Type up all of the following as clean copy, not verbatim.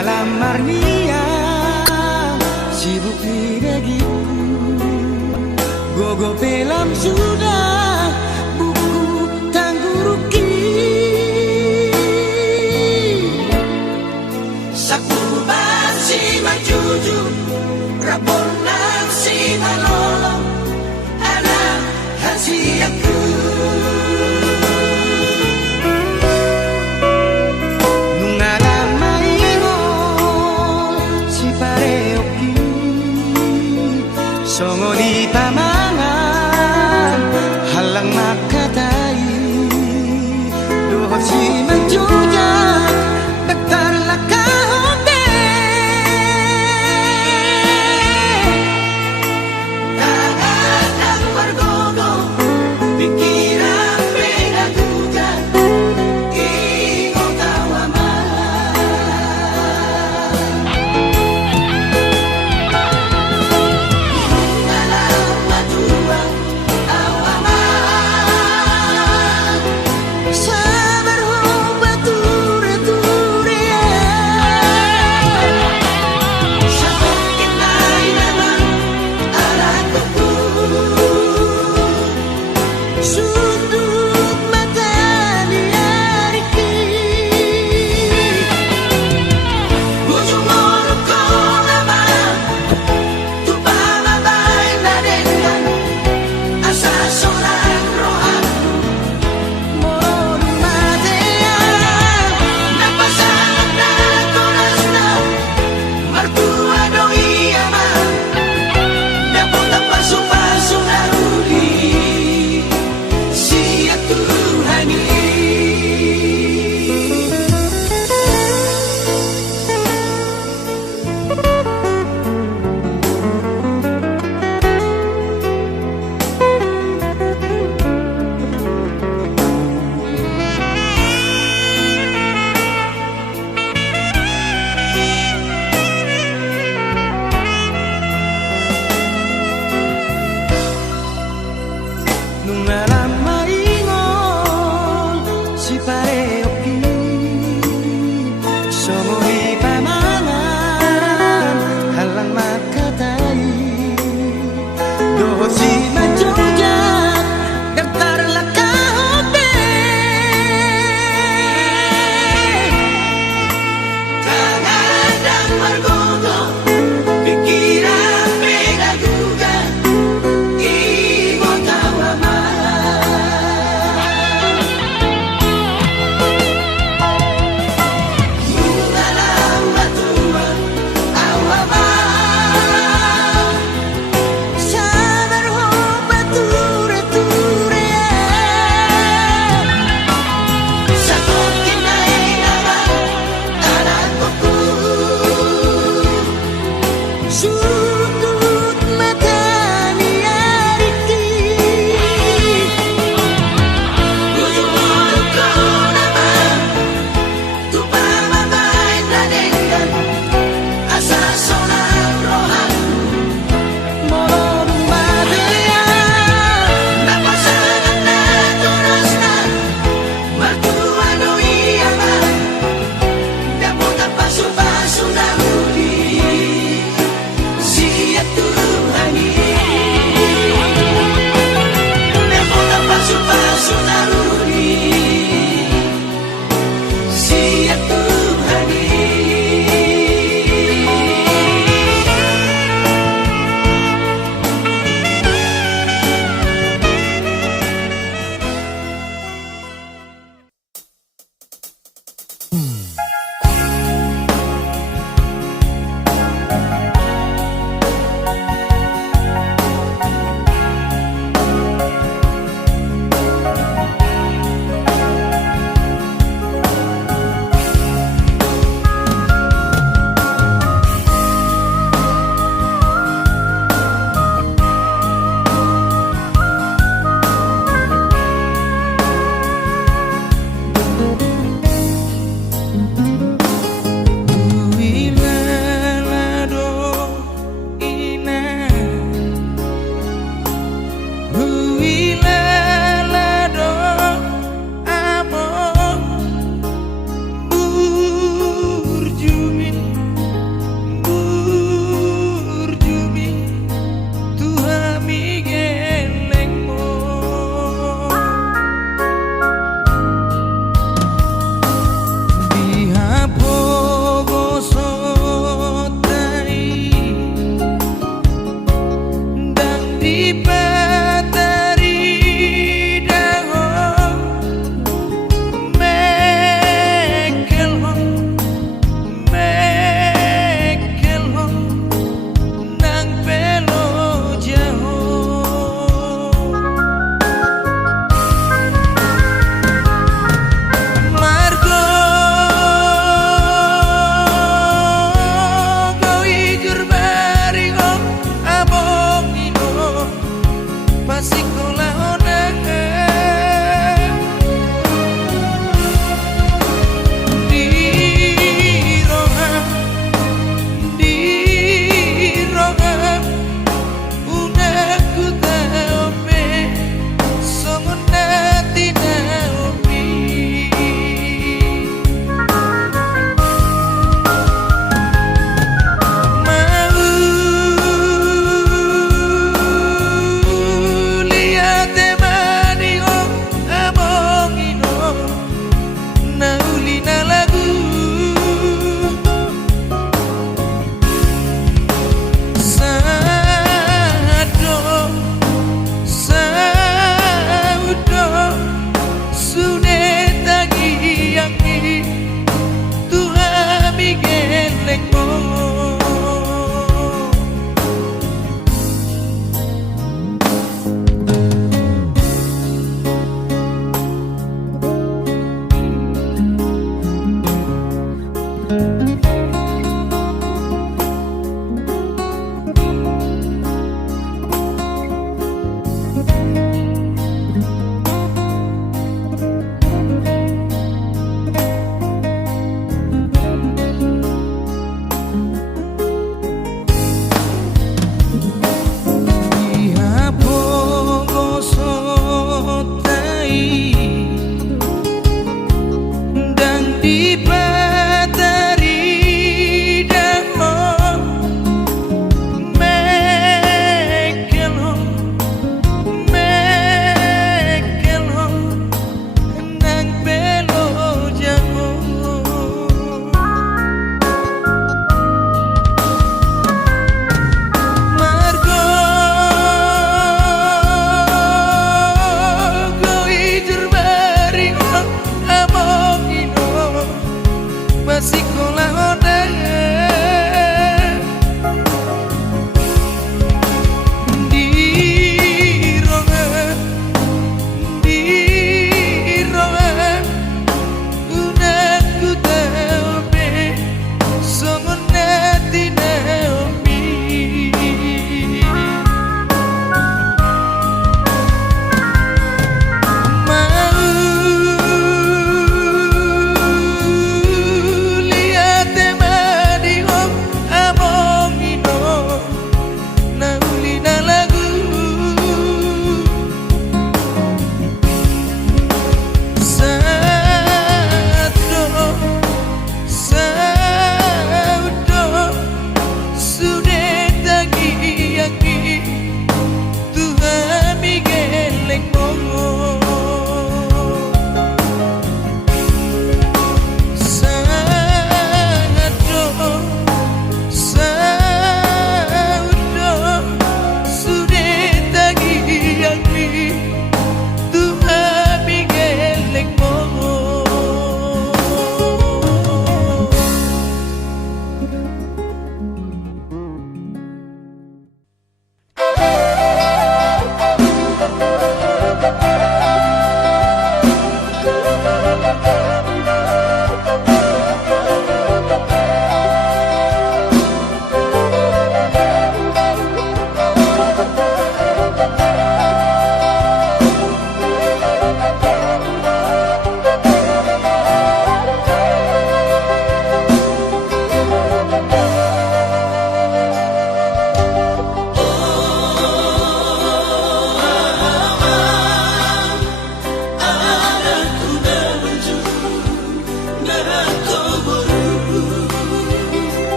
lamar niya, sibuk diragiku. Gogo film sudah, buku tangguruki. Sakuban si majuju, rabonan si malolong, anak hansi aku. Songo di pamangan, halang makatay. Luhod si manjujan, daktar lakahote. Tangan ang margogo, pikiran pinagugan, ingo tawaman.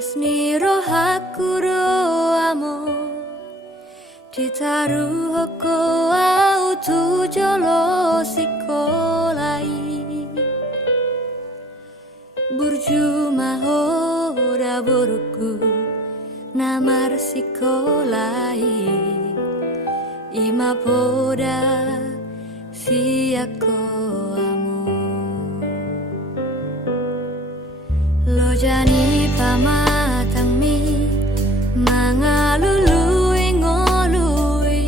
Asni rohakuro amo ditaruh hoko au tujolo sikolai burju mahora boruku namar sikolai ima poda siako amo lo jani pamatang mi mangalului ngolui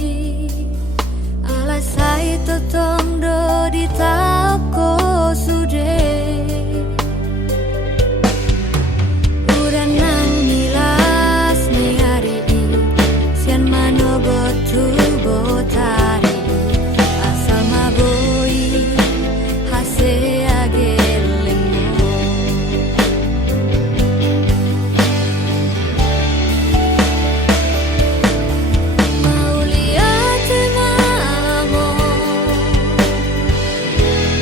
alasai totong do di tauko sude uran nang nilas ni hari sian manogo tu botari asal maboi hase agelemo mauliate mamo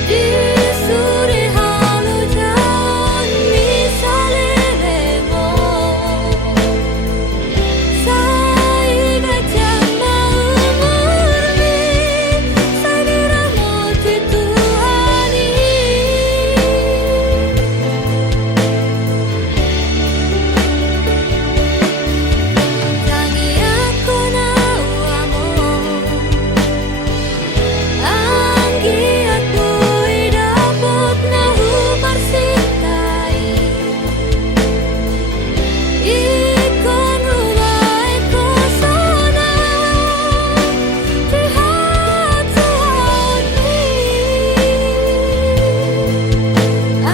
di suri halu jan misalelemo sai gajah maumurmi sai diramoti Tuhani tangi aku nau amo anggi aku idapot nahu parsitai ikon hulai kosona di hatuani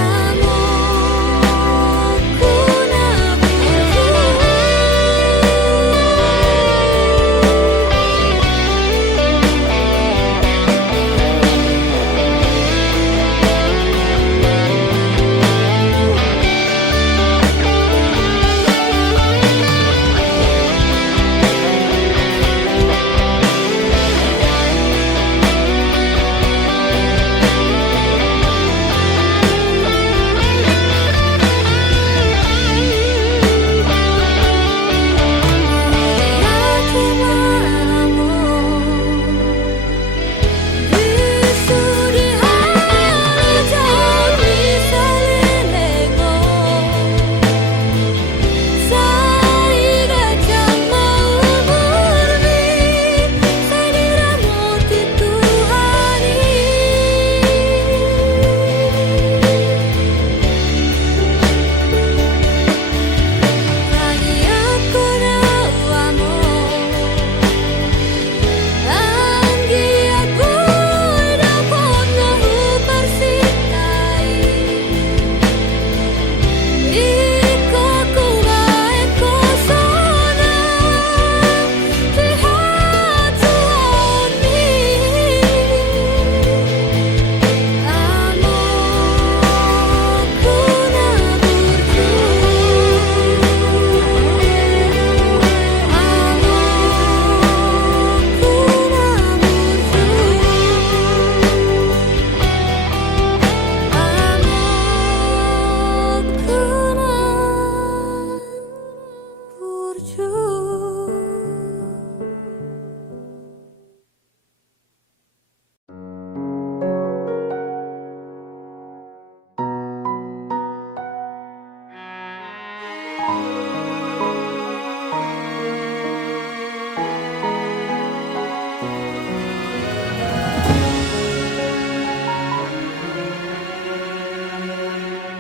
amo kuna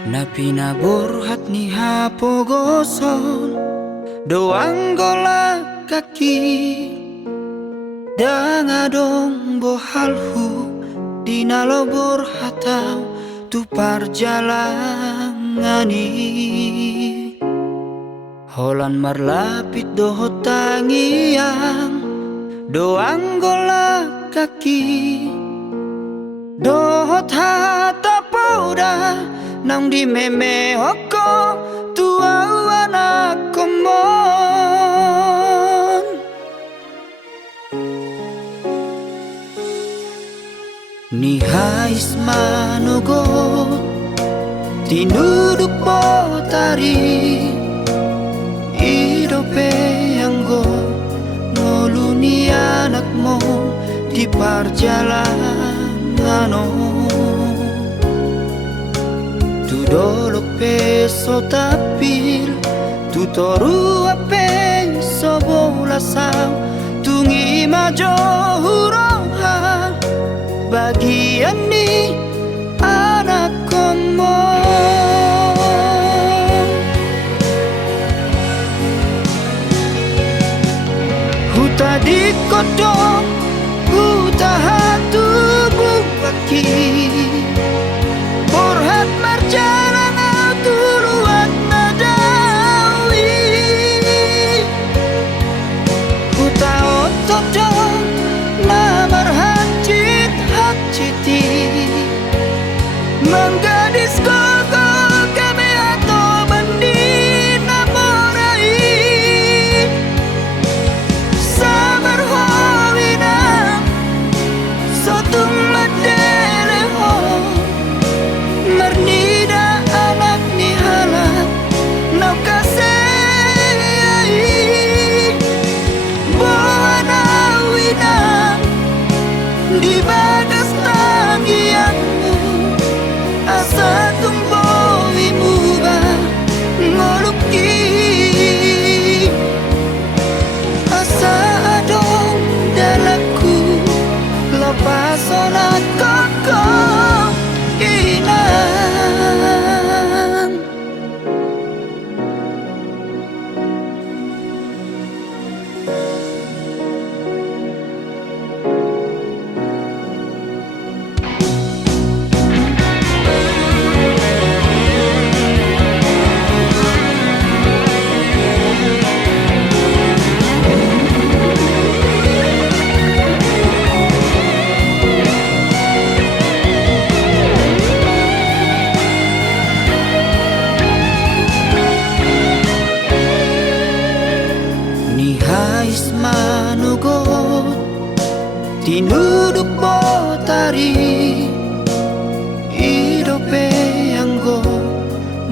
Napinabor hat ni hapogoson doang gola kaki dangadong bohalhu dinalobor hatau tu parjalangani holan marlapit doho tangiang doang gola kaki dohot hata pauda nang di meme hoko tua anak komon ni hais manogo tinuduk botari perjalanan tu dolok peso tapil tu toru ape sobola sam tungi majo huroha bagian ni anak komo huta di kodok huta hatu bukaki borhat marjalan tuluat nadawi huta otodo namar hajit hajiti menggadis koko kami atau bendi namorai sabar howina sotung madele ho mernida anak ni halat nau kasei buana wina di bagas tangianmu asa tumbo imuba ngoluki asa adong dalaku lepas sonat koko inang ni hais manugot tinuduk botari idope anggo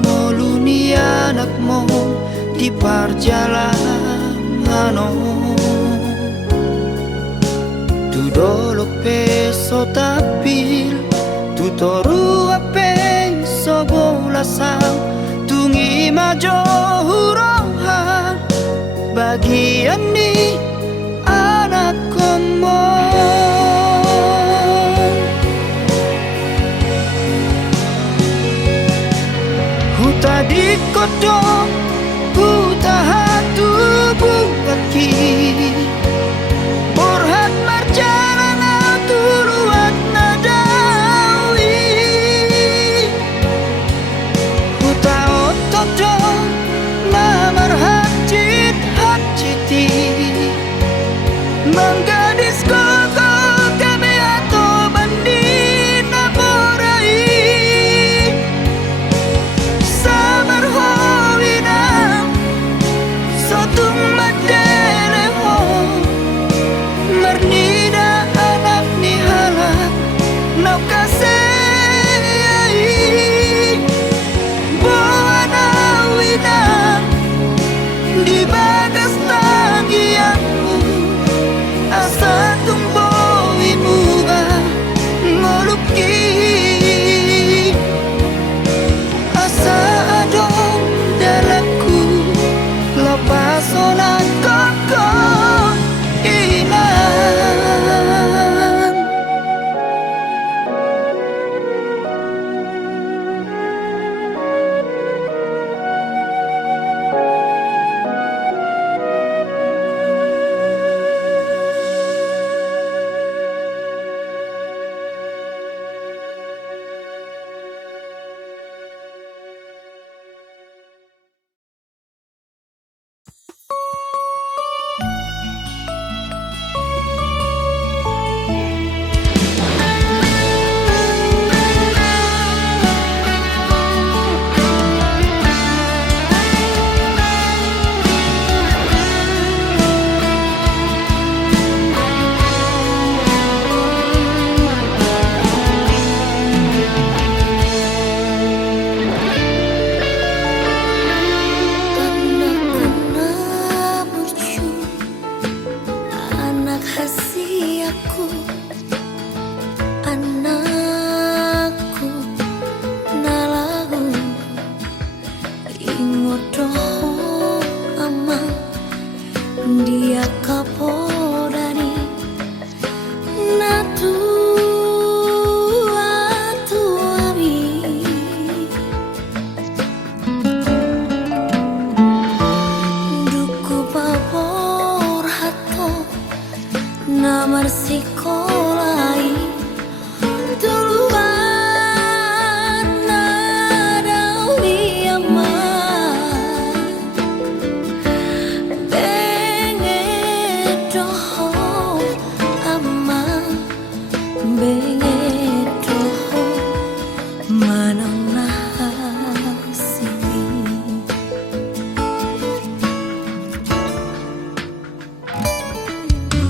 moluni anakmu di perjalanan tu dolok peso tapil tu toru ape sobola sam tungi majo huroha bagian ni anak komo huta di kodok huta hatu bukaki borhat marjalan tuluat nadawi huta otodo namar hajit hajiti menggadis koko kami atau bendi namorai sabar howina dia kapodani na tua tuami duku babor hato na marsikolai tuluan na dawi ama bengedoho ama bengedoho manang nahasini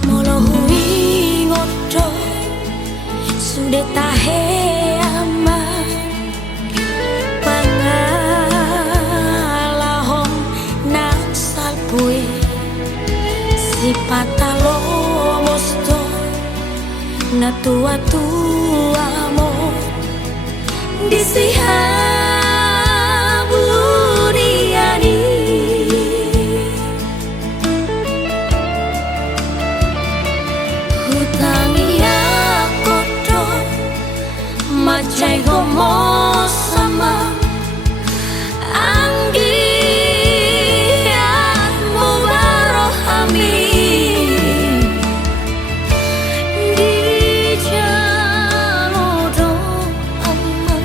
molohui ngodo sudah tahe ama pangalahong naksal pue si patalo mosto na tua mo disihabu diani hutangi akodo macai gomo sama anggiatmu barohami di jalodo aman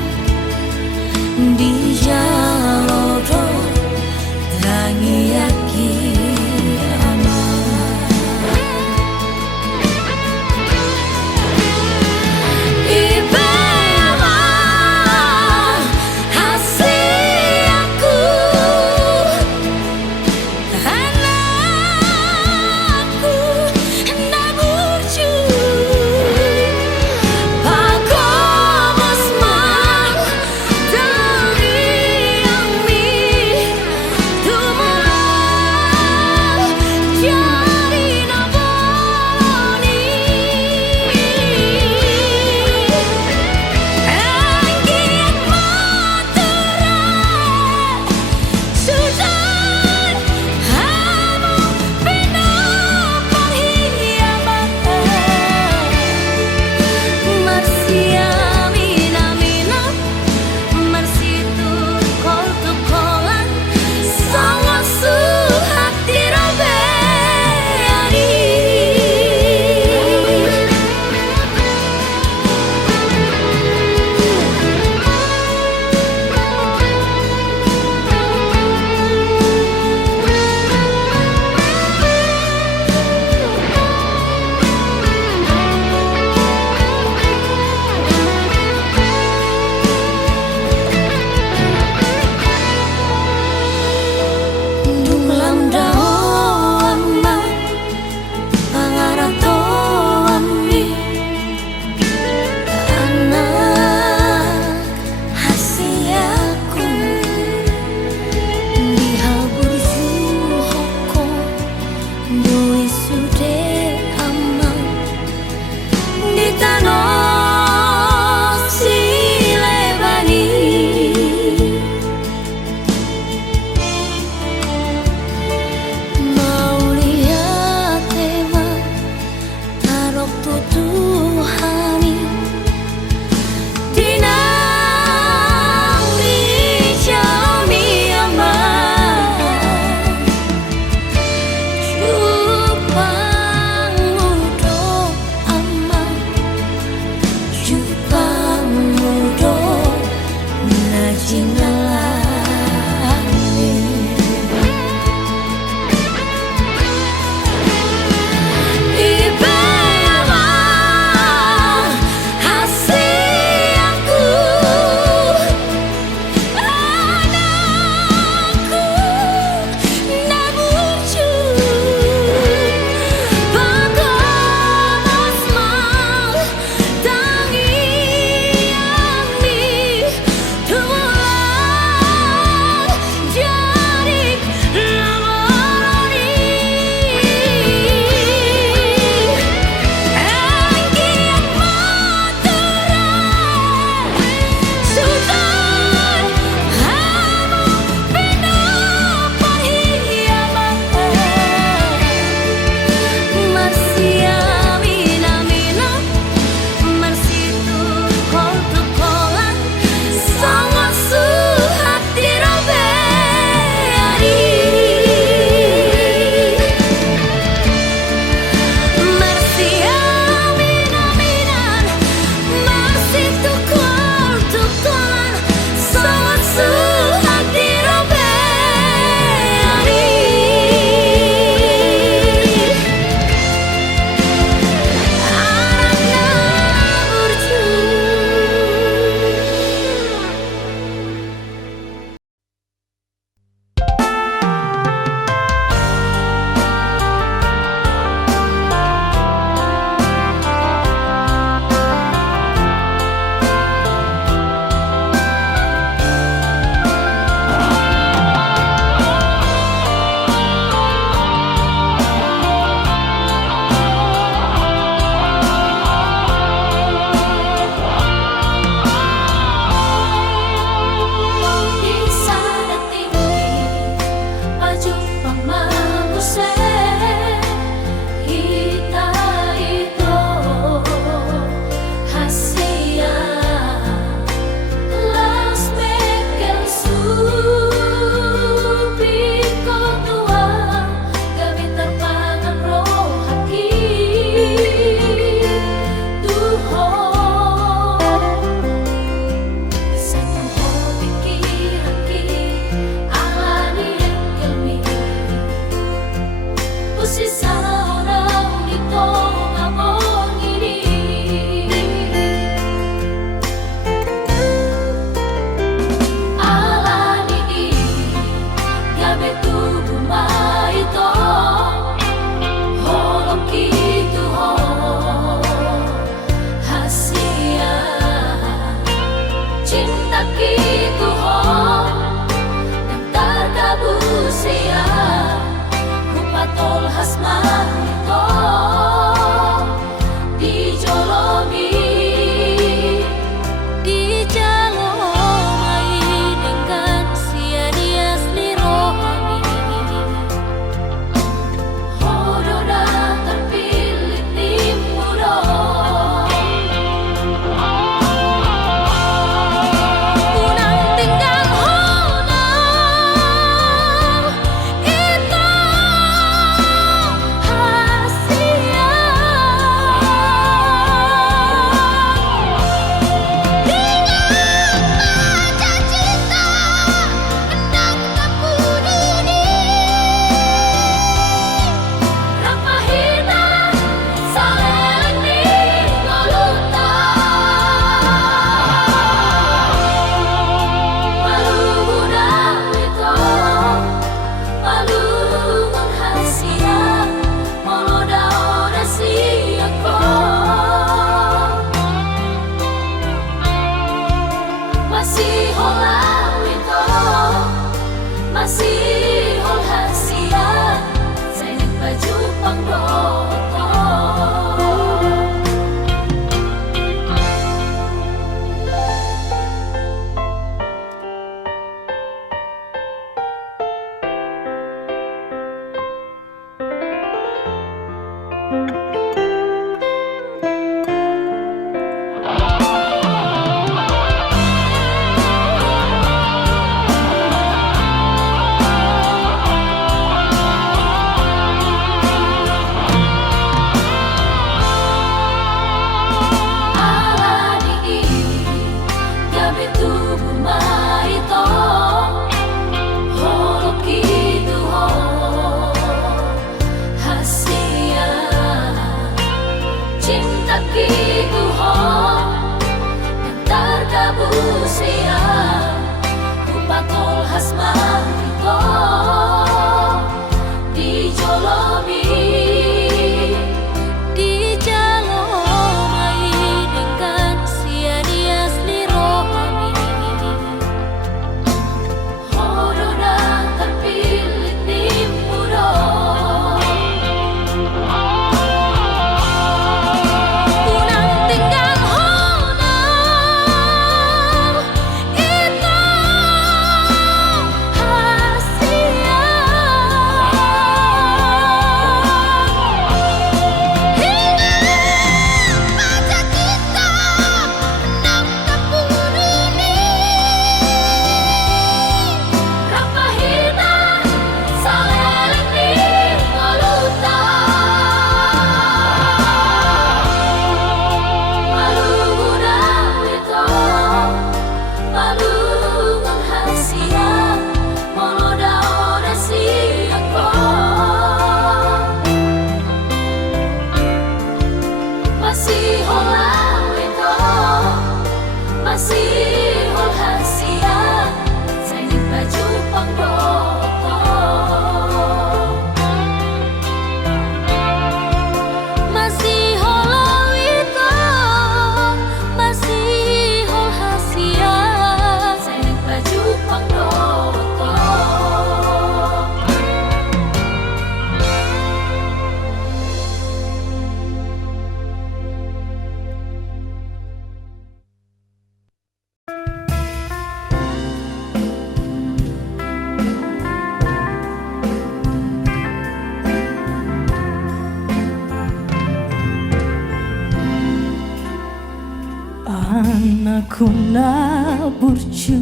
Aku nak burju,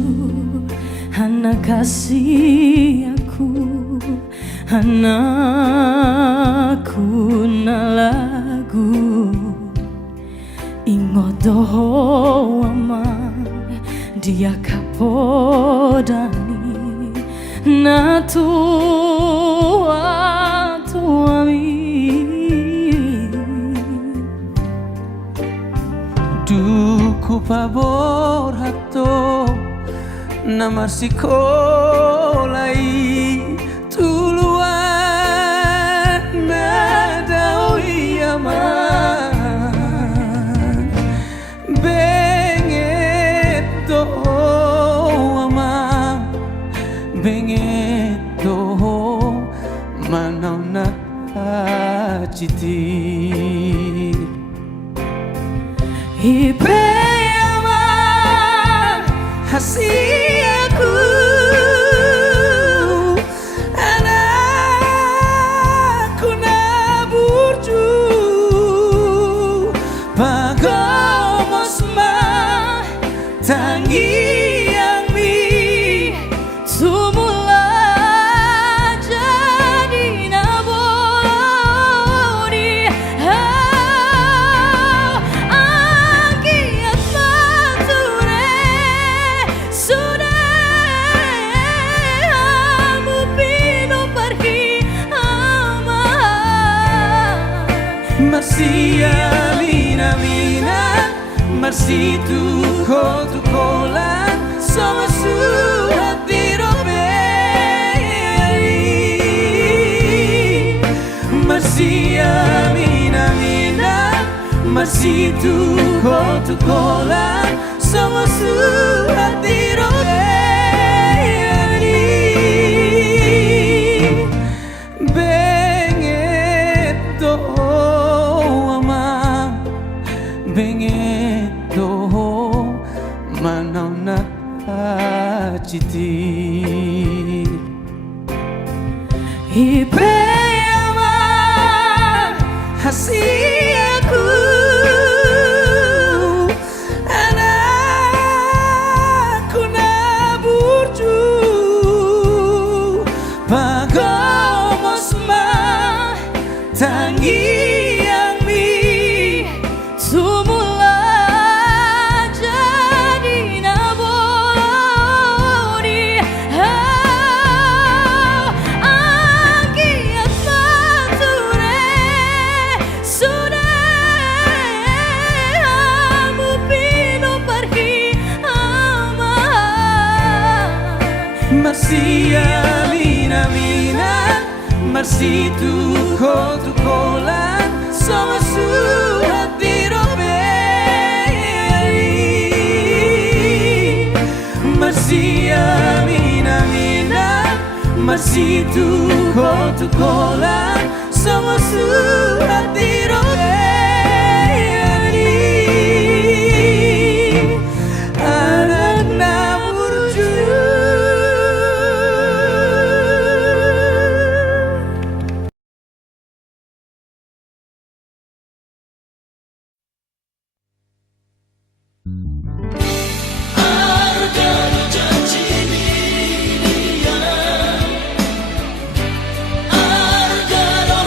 anak kasih aku, anakku na lagu. Ingot doho amang dia kapodani na tua tuami. Duku pabor hato namar sikolai tuluan nadawi aman benget do ama benget do manau na citi Ipe amar hasi aku anakku na burju pagomos ma tangi yang mi semula jadi nabori. Angkiat mature sudah amu pino pergi aman. Marsia mina mina Marsi tu kola Sama surat diroberi Marsia mina mina Marsi tu kola Sama surat diroberi Benget do ama Benget do manau na citi Ipe amar hasi aku anakku na burju pagomos ma tangi yang mi semula jadi nabori. Angkiat mature sudah amu pino pergi aman. Marsia mina mina Marsi tu kola Sama surat diroberi Marsia mina mina Marsi tu kola Sama surat diroberi Anak na burju Argado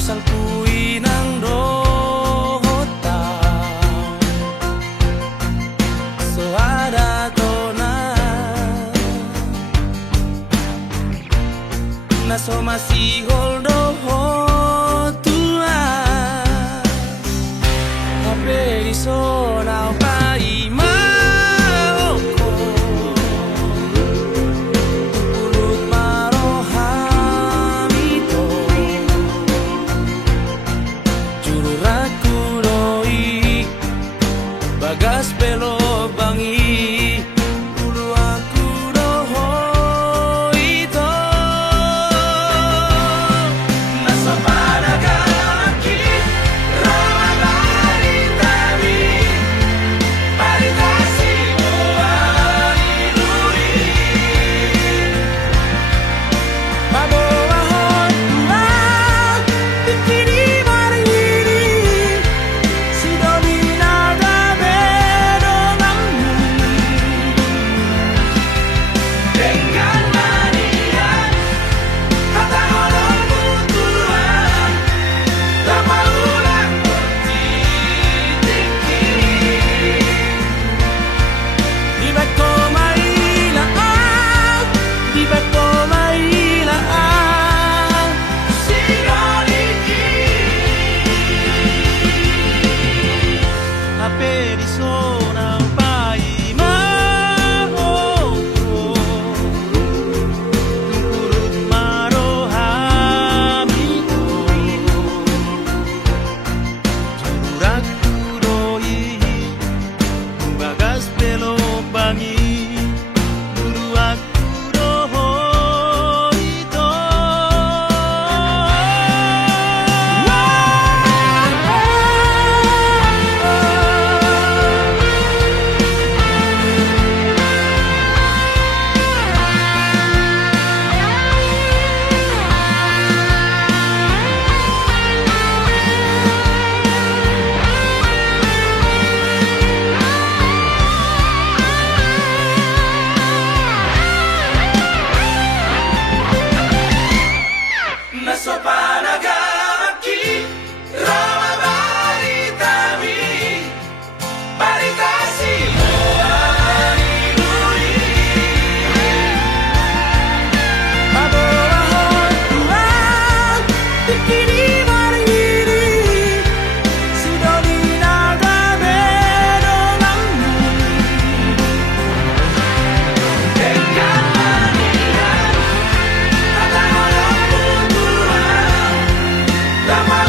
salpuin ang rota. So ada to na so masihol doho tua. Hape di so na pa ima oko. Pulut marohamito. Juru raku doi bagas pelo bangi. Dulu aku doho ito. Nasa panagalaki ramabali tabi. Paritasi mo aliluri. Pabawahon tulang bikini marini. Sidolina gabedo nangmu. Dengan manian kata orang butuhan. Lama ulang bertitiki. Di beko mailaan, di beko mailaan. Sidoliki. Hape di zona paimahoko. Tungkurut marohamiko. Juraku doi bagas pelo bangi. Dulu aku doho ito. Nasa panagalaki ramabali tabi. Paritasi mo aliluri. Pabawahon tulang bikini marini. Sidolina gabedo nangmu. Dengan manian kata orang butuhan. Lama